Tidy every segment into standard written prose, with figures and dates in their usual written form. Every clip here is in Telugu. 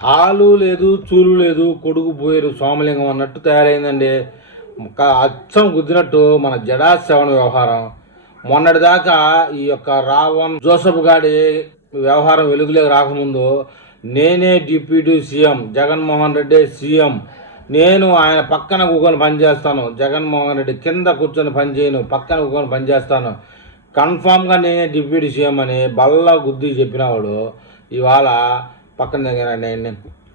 ఆలు లేదు చూలు లేదు కొడుకు పోయారు సోమలింగం అన్నట్టు తయారైందండి. అచ్చం గుద్దినట్టు మన జడా శ్రవణ వ్యవహారం. మొన్నటిదాకా ఈ యొక్క రావణ్ జోసఫ్ గాడి వ్యవహారం వెలుగులోకి రాకముందు నేనే deputy CM, Jaganmohan Reddy CM, నేను ఆయన పక్కన కూకొని పనిచేస్తాను, జగన్మోహన్ రెడ్డి కింద కూర్చొని పనిచేయను, పక్కన కూకొని పనిచేస్తాను, కన్ఫామ్గా నేనే డిప్యూటీ సీఎం అని బల్ల గుద్ది చెప్పినవాడు ఇవాళ పక్కన దగ్గర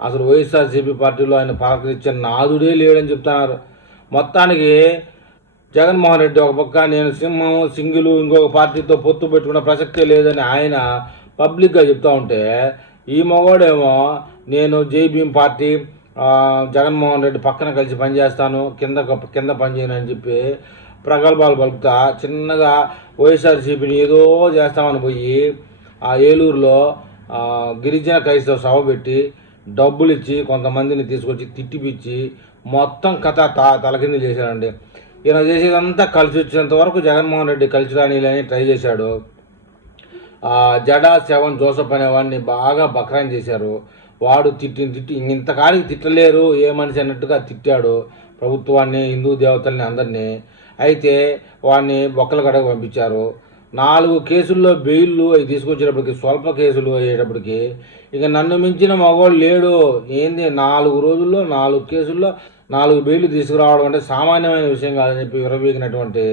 అసలు వైఎస్ఆర్సీపీ పార్టీలో ఆయన పలకరించిన నాదుడే లేడని చెప్తున్నారు. మొత్తానికి జగన్మోహన్ రెడ్డి ఒక పక్క నేను సింహం సింగిలు ఇంకొక పార్టీతో పొత్తు పెట్టుకున్న ప్రసక్తే లేదని ఆయన పబ్లిక్గా చెప్తూ ఉంటే, ఈ మగవాడేమో నేను జైభీం పార్టీ జగన్మోహన్ రెడ్డి పక్కన కలిసి పనిచేస్తాను, కింద పనిచేయను అని చెప్పి ప్రగల్భాలు పలుకుతా చిన్నగా వైఎస్ఆర్సీపీని ఏదో చేస్తామని పోయి ఆ ఏలూరులో గిరిజన క్రైస్తవ సభ పెట్టి డబ్బులు ఇచ్చి కొంతమందిని తీసుకొచ్చి తిట్టిపిచ్చి మొత్తం కథ తలకింది చేశాడండి. ఈయన చేసేదంతా కలిసి వచ్చేంత వరకు జగన్మోహన్ రెడ్డి కలిసి రానిలని ట్రై చేశాడు. జడా సెవెన్ జోసఫ్ అనేవాడిని బాగా బక్రాన్ చేశారు. వాడు తిట్టి ఇంతకాడికి తిట్టలేరు ఏ మనిషి అన్నట్టుగా తిట్టాడు ప్రభుత్వాన్ని, హిందూ దేవతల్ని, అందరినీ. అయితే వాడిని బొక్కల గడకు పంపించారు. 4 కేసుల్లో బెయిల్లు అవి తీసుకొచ్చేటప్పటికి స్వల్ప కేసులు అయ్యేటప్పటికి ఇక నన్ను మించిన మగవాళ్ళు లేడు. ఏంది 4 రోజుల్లో 4 కేసుల్లో 4 బెయిల్ తీసుకురావడం అంటే సామాన్యమైన విషయం కాదని చెప్పి విరవీగినటువంటి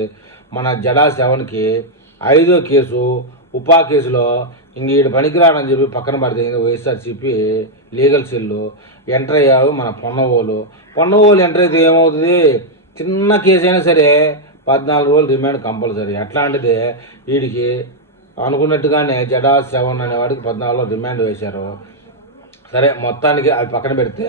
మన జడా సెవెన్కి 5వ కేసు ఉపా కేసులో ఇంక ఈడు పనికిరాడని చెప్పి పక్కన పడితే వైఎస్ఆర్సీపీ లీగల్ సెల్లు ఎంటర్ అయ్యారు మన పొన్నవోలు ఎంటర్ అయితే ఏమవుతుంది, చిన్న కేసు అయినా సరే 14 రోజులు రిమాండ్ కంపల్సరీ. అట్లాంటిది వీడికి అనుకున్నట్టుగానే జడా సెవెన్ అనేవాడికి 14 రోజులు రిమాండ్ వేశారు. సరే మొత్తానికి అవి పక్కన పెడితే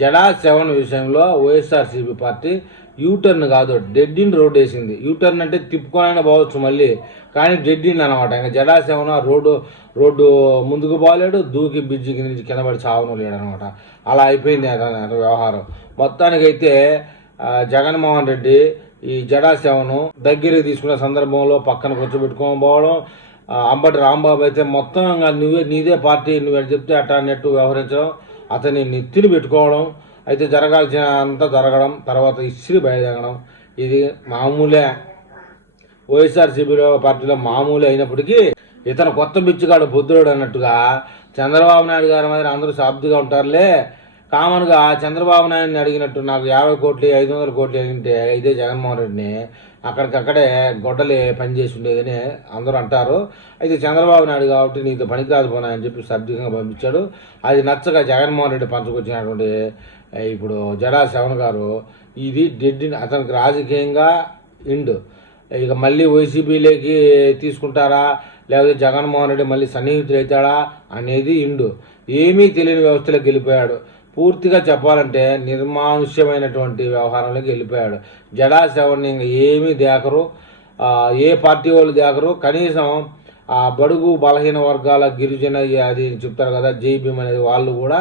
జడా సెవెన్ విషయంలో వైఎస్ఆర్సీపీ పార్టీ యూటర్న్ కాదు డెడ్ ఇన్ రోడ్ వేసింది. యూటర్న్ అంటే తిప్పుకోనైనా పోవచ్చు మళ్ళీ, కానీ డెడ్ ఇన్ అనమాట. ఇంకా జడా సెవెన్ రోడ్డు ముందుకు పోలేడు, దూకి బ్రిడ్జి నుంచి కింద పడి చావను లేడనమాట. అలా అయిపోయింది అతని వ్యవహారం. మొత్తానికైతే జగన్మోహన్ రెడ్డి ఈ జడా సెవెన్ దగ్గరికి తీసుకునే సందర్భంలో పక్కన కూర్చోబెట్టుకొని పోవడం, అంబటి రాంబాబు అయితే మొత్తం నీదే పార్టీ నువ్వు చెప్తే అట్టా అన్నట్టు వ్యవహరించడం, అతన్ని నెత్తిని పెట్టుకోవడం, అయితే జరగాల్సిన అంతా జరగడం, తర్వాత ఇస్త్రీ బయలుదేరడం ఇది మామూలే. వైఎస్ఆర్సీపీ పార్టీలో మామూలే అయినప్పటికీ ఇతను కొత్త బిచ్చుగాడు బుద్ధుడు అన్నట్టుగా చంద్రబాబు నాయుడు గారి మీద అందరూ సాబ్దిగా ఉంటారులే. కామన్గా చంద్రబాబు నాయుడిని అడిగినట్టు నాకు 50 కోట్లు 500 కోట్లు అడిగితే ఇదే జగన్మోహన్ రెడ్డిని అక్కడికక్కడే గొడ్డలి పనిచేసి ఉండేదని అందరూ అంటారు. అయితే చంద్రబాబు నాయుడు కాబట్టి నీతో పనికిరాదు పోనా అని చెప్పి సబ్జెక్ట్గా పంపించాడు. అది నచ్చగా జగన్మోహన్ రెడ్డి పంచుకొచ్చినటువంటి ఇప్పుడు జడా సెవెన్ గారు ఇది డెడ్ అతనికి రాజకీయంగా ఇండ్. ఇక మళ్ళీ వైసీపీలోకి తీసుకుంటారా లేకపోతే జగన్మోహన్ రెడ్డి మళ్ళీ సన్నిహితులు అవుతాడా అనేది ఇండు. ఏమీ తెలియని వ్యవస్థలోకి వెళ్ళిపోయాడు. పూర్తిగా చెప్పాలంటే నిర్మానుష్యమైనటువంటి వ్యవహారంలోకి వెళ్ళిపోయాడు. జడా సెవెన్ ఇంకా ఏమీ దేకరు, ఏ పార్టీ వాళ్ళు దేకరు. కనీసం బడుగు బలహీన వర్గాల గిరిజన అది చెప్తారు కదా జై భీమ్ అనేది, వాళ్ళు కూడా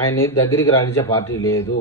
ఆయన్ని దగ్గరికి రానిచ్చే పార్టీ లేదు.